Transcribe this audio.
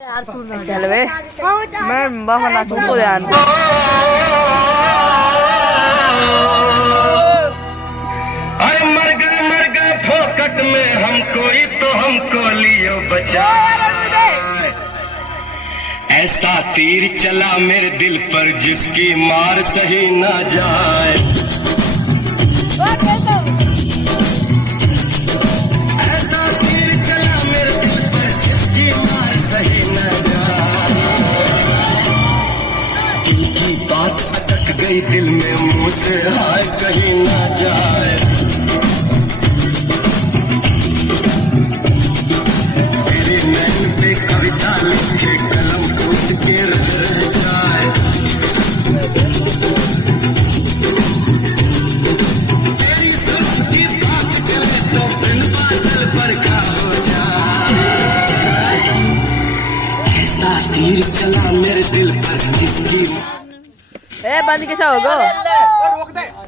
चल बे मैं बहना तुमको ध्यान अरे मर गए फोकट में हम कोई तो हमको लियो बचा। ऐसा तीर चला मेरे दिल पर जिसकी मार सही ना जाए। ऐसा तीर चला मेरे दिल पर जिसकी मार सही ना जाए। दिल की बात अटक गई दिल में मुंह से हाय कहीं ना जाए। तेरे नैन पे कविता लिखे कलम टूट के रह जाए। तेरी सुर्ख की बात चले तो बिन बादल बरखा हो जाए। ऐसा तीर चला मेरे दिल पर जिसकी ए बंद कैसा होगा